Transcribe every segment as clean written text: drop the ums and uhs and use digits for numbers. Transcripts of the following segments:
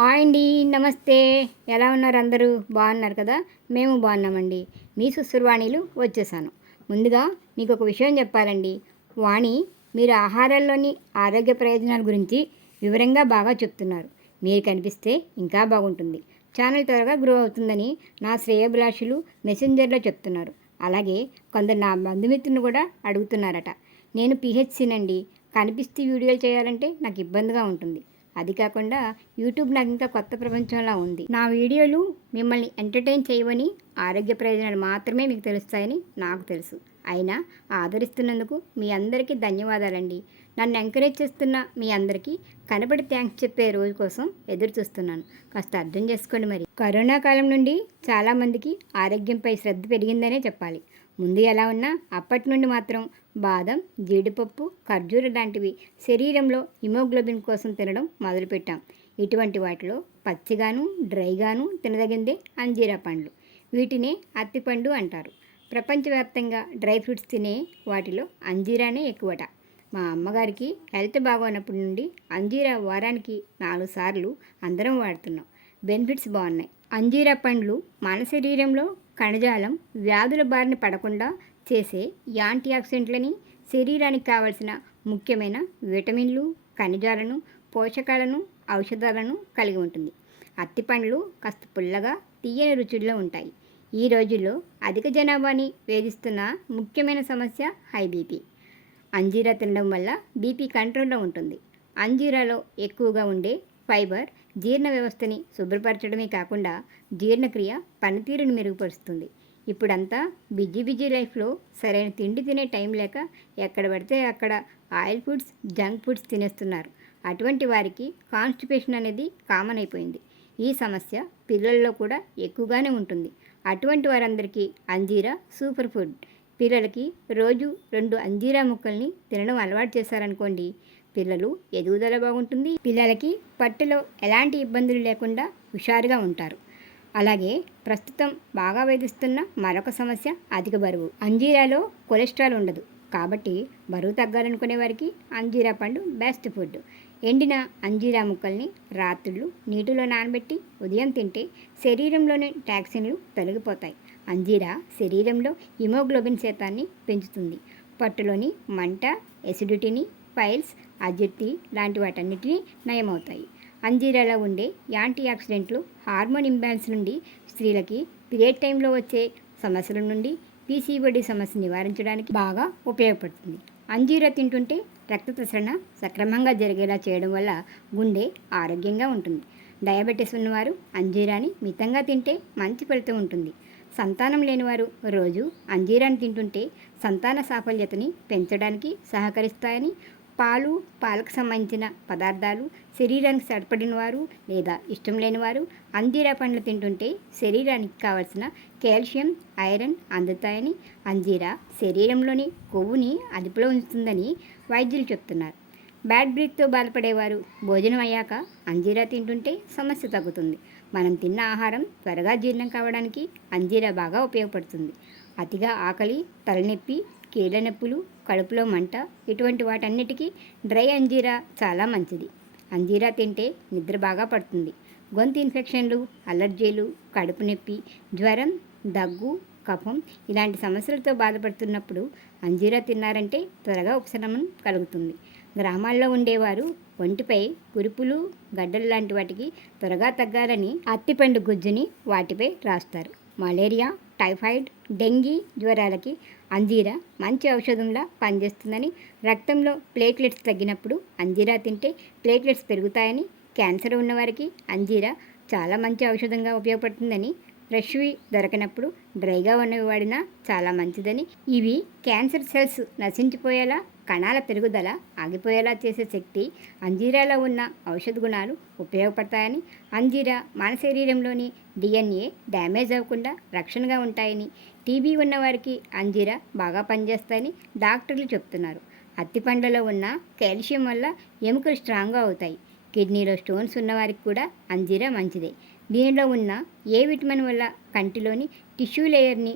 Hi అండి. నమస్తే. ఎలా ఉన్నారు అందరూ? బాగున్నారు కదా? మేము బాగున్నామండి. మీ సుశ్రువాణిలు వచ్చేసాను. ముందుగా మీకు ఒక విషయం చెప్పాలండి. వాణి, మీరు ఆహారాల్లోని ఆరోగ్య ప్రయోజనాల గురించి వివరంగా బాగా చెప్తున్నారు. మీరు కనిపిస్తే ఇంకా బాగుంటుంది. ఛానల్ త్వరగా గ్రో అవుతుందని నా శ్రేయోభిలాషులు మెసెంజర్లో చెప్తున్నారు. అలాగే కొందరు నా బంధుమిత్రులు కూడా అడుగుతున్నారట. నేను పిహెచ్సినండి. కనిపిస్తే వీడియోలు చేయాలంటే నాకు ఇబ్బందిగా ఉంటుంది. అది కాకుండా యూట్యూబ్ నాకు ఇంకా కొత్త ప్రపంచంలా ఉంది. నా వీడియోలు మిమ్మల్ని ఎంటర్టైన్ చేయవని, ఆరోగ్య ప్రయోజనాలు మాత్రమే మీకు తెలుస్తాయని నాకు తెలుసు. అయినా ఆదరిస్తున్నందుకు మీ అందరికీ ధన్యవాదాలండి. నన్ను ఎంకరేజ్ చేస్తున్న మీ అందరికీ కనబడి థ్యాంక్స్ చెప్పే రోజు కోసం ఎదురు చూస్తున్నాను. కాస్త అర్థం చేసుకోండి. మరి కరోనా కాలం నుండి చాలామందికి ఆరోగ్యంపై శ్రద్ధ పెరిగిందనే చెప్పాలి. ముందు ఎలా ఉన్నా అప్పటి నుండి మాత్రం బాదం, జీడిపప్పు, ఖర్జూర లాంటివి శరీరంలో హిమోగ్లోబిన్ కోసం తినడం మొదలుపెట్టాం. ఇటువంటి వాటిలో పచ్చిగాను డ్రైగాను తినదగిందే అంజీరా పండ్లు. వీటినే అత్తిపండు అంటారు. ప్రపంచవ్యాప్తంగా డ్రై ఫ్రూట్స్ తినే వాటిలో అంజీరానే ఎక్కువట. మా అమ్మగారికి హెల్త్ బాగోనప్పటి నుండి అంజీరా వారానికి 4 సార్లు అందరం వాడుతున్నాం. బెనిఫిట్స్ బాగున్నాయి. అంజీరా పండ్లు మన శరీరంలో కణజాలం వ్యాధుల బారిన పడకుండా చేసే యాంటీ ఆక్సిడెంట్లని, శరీరానికి కావలసిన ముఖ్యమైన విటమిన్లు, ఖనిజాలను, పోషకాలను, ఔషధాలను కలిగి ఉంటుంది. అత్తిపండ్లు కాస్త పుల్లగా తీయని రుచుల్లో ఉంటాయి. ఈ రోజుల్లో అధిక జనాభాని వేధిస్తున్న ముఖ్యమైన సమస్య హై బీపీ. అంజీరా తినడం వల్ల బీపీ కంట్రోల్లో ఉంటుంది. అంజీరాలో ఎక్కువగా ఉండే ఫైబర్ జీర్ణ వ్యవస్థని శుభ్రపరచడమే కాకుండా జీర్ణక్రియ పనితీరుని మెరుగుపరుస్తుంది. ఇప్పుడంతా బిజీ లైఫ్లో సరైన తిండి తినే టైం లేక ఎక్కడ పడితే అక్కడ ఆయిల్ ఫుడ్స్, జంక్ ఫుడ్స్ తినేస్తున్నారు. అటువంటి వారికి కాన్స్టిపేషన్ అనేది కామన్ అయిపోయింది. ఈ సమస్య పిల్లల్లో కూడా ఎక్కువగానే ఉంటుంది. అటువంటి వారందరికీ అంజీరా సూపర్ ఫుడ్. పిల్లలకి రోజు 2 అంజీరా ముక్కల్ని తినడం అలవాటు చేశారనుకోండి, పిల్లలు ఎదుగుదల బాగుంటుంది. పిల్లలకి పట్టులో ఎలాంటి ఇబ్బందులు లేకుండా హుషారుగా ఉంటారు. అలాగే ప్రస్తుతం బాగా వేధిస్తున్న మరొక సమస్య అధిక బరువు. అంజీరాలో కొలెస్ట్రాల్ ఉండదు కాబట్టి బరువు తగ్గాలనుకునే వారికి అంజీరా పండు బెస్ట్ ఫుడ్. ఎండిన అంజీరా ముక్కల్ని రాత్రుళ్ళు నీటిలో నానబెట్టి ఉదయం తింటే శరీరంలోని టాక్సిన్లు తొలగిపోతాయి. అంజీరా శరీరంలో హిమోగ్లోబిన్ శాతాన్ని పెంచుతుంది. పట్టులోని మంట, ఎసిడిటీని, పైల్స్, అజీర్తి లాంటి వాటన్నిటినీ నయమవుతాయి. అంజీరాలో ఉండే యాంటీ ఆక్సిడెంట్లు హార్మోన్ ఇంబ్యాలెన్స్ నుండి, స్త్రీలకి పీరియడ్ టైంలో వచ్చే సమస్యల నుండి, పీసీఓడి సమస్య నివారించడానికి బాగా ఉపయోగపడుతుంది. అంజీరా తింటుంటే రక్త ప్రసరణ సక్రమంగా జరిగేలా చేయడం వల్ల గుండె ఆరోగ్యంగా ఉంటుంది. డయాబెటీస్ ఉన్నవారు అంజీరాని మితంగా తింటే మంచి ఫలితం ఉంటుంది. సంతానం లేనివారు రోజు అంజీరాని తింటుంటే సంతాన సాఫల్యతని పెంచడానికి సహకరిస్తాయని, పాలు, పాలకు సంబంధించిన పదార్థాలు శరీరానికి సరిపడిన వారు లేదా ఇష్టం లేనివారు అంజీరా పండ్లు తింటుంటే శరీరానికి కావలసిన కాల్షియం, ఐరన్ అందుతాయని, అంజీరా శరీరంలోని కొవ్వుని అదుపులో ఉంచుతుందని వైద్యులు చెప్తున్నారు. బ్యాడ్ బ్రీత్తో బాధపడేవారు భోజనం అయ్యాక అంజీరా తింటుంటే సమస్య తగ్గుతుంది. మనం తిన్న ఆహారం త్వరగా జీర్ణం కావడానికి అంజీరా బాగా ఉపయోగపడుతుంది. అతిగా ఆకలి, తలనొప్పి, కీళ్ళ నొప్పులు, కడుపులో మంట ఇటువంటి వాటన్నిటికీ డ్రై అంజీరా చాలా మంచిది. అంజీరా తింటే నిద్ర బాగా పడుతుంది. గొంతు ఇన్ఫెక్షన్లు, అలర్జీలు, కడుపు నొప్పి, జ్వరం, దగ్గు, కఫం ఇలాంటి సమస్యలతో బాధపడుతున్నప్పుడు అంజీరా తిన్నారంటే త్వరగా ఉపశమనం కలుగుతుంది. గ్రామాల్లో ఉండేవారు ఒంటిపై కురుపులు, గడ్డలు లాంటి వాటికి త్వరగా తగ్గాలని అత్తిపండు గుజ్జుని వాటిపై రాస్తారు. మలేరియా, టైఫాయిడ్, డెంగీ జ్వరాలకి అంజీరా మంచి ఔషధంలా పనిచేస్తుందని, రక్తంలో ప్లేట్లెట్స్ తగ్గినప్పుడు అంజీరా తింటే ప్లేట్లెట్స్ పెరుగుతాయని, క్యాన్సర్ ఉన్నవారికి అంజీరా చాలా మంచి ఔషధంగా ఉపయోగపడుతుందని, ఫ్రెష్వి దొరకనప్పుడు డ్రైగా ఉన్నవి వాడినా చాలా మంచిదని, ఇవి క్యాన్సర్ సెల్స్ నశించిపోయేలా, కణాల పెరుగుదల ఆగిపోయేలా చేసే శక్తి అంజీరాలో ఉన్న ఔషధ గుణాలు ఉపయోగపడతాయని, అంజీరా మన శరీరంలోని డిఎన్ఏ డ్యామేజ్ అవ్వకుండా రక్షణగా ఉంటాయని, టీబీ ఉన్నవారికి అంజీరా బాగా పనిచేస్తాయని డాక్టర్లు చెప్తున్నారు. అత్తిపండ్లలో ఉన్న కాల్షియం వల్ల ఎముకలు స్ట్రాంగ్గా అవుతాయి. కిడ్నీలో స్టోన్స్ ఉన్నవారికి కూడా అంజీరా మంచిదే. దీనిలో ఉన్న ఏ విటమిన్ వల్ల కంటిలోని టిష్యూ లేయర్ని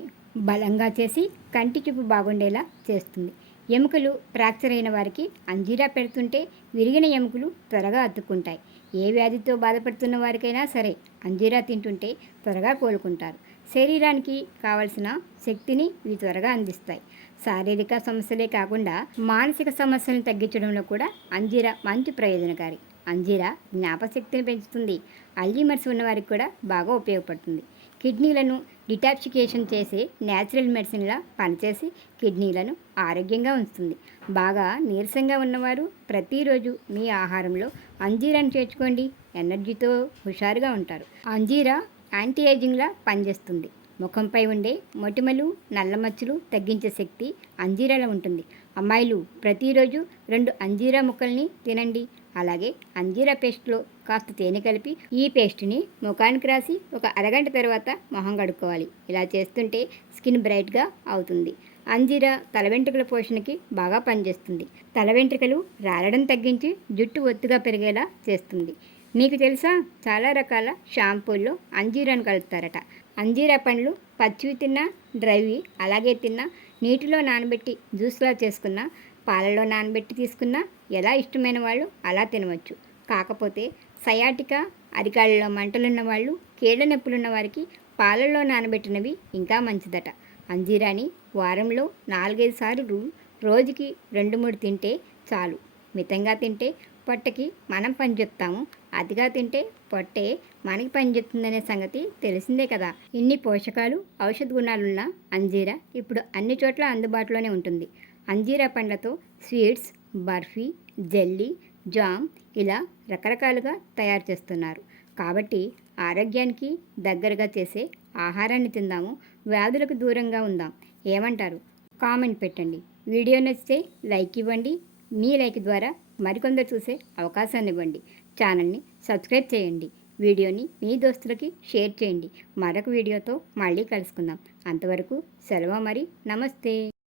బలంగా చేసి కంటి చూపు బాగుండేలా చేస్తుంది. ఎముకలు ఫ్రాక్చర్ అయిన వారికి అంజీరా పెడుతుంటే విరిగిన ఎముకలు త్వరగా అతుక్కుంటాయి. ఏ వ్యాధితో బాధపడుతున్న వారికైనా సరే అంజీరా తింటుంటే త్వరగా కోలుకుంటారు. శరీరానికి కావలసిన శక్తిని ఇవి త్వరగా అందిస్తాయి. శారీరక సమస్యలే కాకుండా మానసిక సమస్యలను తగ్గించడంలో కూడా అంజీరా మంచి ప్రయోజనకారి. అంజీరా జ్ఞాపశక్తిని పెంచుతుంది. అల్జీమర్స్ ఉన్నవారికి కూడా బాగా ఉపయోగపడుతుంది. కిడ్నీలను డిటాక్సిఫికేషన్ చేసే న్యాచురల్ మెడిసిన్లా పనిచేసి కిడ్నీలను ఆరోగ్యంగా ఉంచుతుంది. బాగా నీరసంగా ఉన్నవారు ప్రతిరోజు మీ ఆహారంలో అంజీరాను చేర్చుకోండి. ఎనర్జీతో హుషారుగా ఉంటారు. అంజీరా యాంటీ ఏజింగ్లా పనిచేస్తుంది. ముఖంపై ఉండే మొటిమలు, నల్ల మచ్చలు తగ్గించే శక్తి అంజీరాలో ఉంటుంది. అమ్మాయిలు ప్రతిరోజు 2 అంజీరా ముక్కల్ని తినండి. అలాగే అంజీరా పేస్ట్లో కాస్త తేనె కలిపి ఈ పేస్ట్ని ముఖానికి రాసి ఒక అరగంట తర్వాత మొహం కడుక్కోవాలి. ఇలా చేస్తుంటే స్కిన్ బ్రైట్గా అవుతుంది. అంజీరా తల వెంట్రుకల పోషణకి బాగా పనిచేస్తుంది. తల వెంట్రుకలు రాలడం తగ్గించి జుట్టు ఒత్తుగా పెరిగేలా చేస్తుంది. మీకు తెలుసా, చాలా రకాల షాంపూల్లో అంజీరాను కలుపుతారట. అంజీరా పండ్లు పచ్చివి తిన్నా, డ్రైవి అలాగే తిన్నా, నీటిలో నానబెట్టి జ్యూస్లా చేసుకున్నా, పాలలో నానబెట్టి తీసుకున్నా ఎలా ఇష్టమైన వాళ్ళు అలా తినవచ్చు. కాకపోతే సయాటికా, అరికాళ్ళలో మంటలున్న వాళ్ళు, కీళ్ళ నొప్పులున్న వారికి పాలల్లో నానబెట్టినవి ఇంకా మంచిదట. అంజీరాని వారంలో 4-5 సార్లు రోజుకి 2-3 తింటే చాలు. మితంగా తింటే పొట్టకి మనం పని చెప్తాము, అతిగా తింటే పొట్టే మనకి పని చెప్తుందనే సంగతి తెలిసిందే కదా. ఇన్ని పోషకాలు, ఔషధ గుణాలున్న అంజీరా ఇప్పుడు అన్ని చోట్ల అందుబాటులోనే ఉంటుంది. అంజీరా పండ్లతో స్వీట్స్, బర్ఫీ, జెల్లీ, జామ్ ఇలా రకరకాలుగా తయారు చేస్తున్నారు. కాబట్టి ఆరోగ్యానికి దగ్గరగా చేసే ఆహారాన్ని తిందాము, వ్యాధులకు దూరంగా ఉందాం. ఏమంటారు? కామెంట్ పెట్టండి. వీడియో నచ్చితే లైక్ ఇవ్వండి. మీ లైక్ ద్వారా మరికొందరు చూసే అవకాశాన్ని ఇవ్వండి. ఛానల్ని సబ్స్క్రైబ్ చేయండి. వీడియోని మీ దోస్తులకి షేర్ చేయండి. మరొక వీడియోతో మళ్ళీ కలుసుకుందాం. అంతవరకు సెలవు మరి. నమస్తే.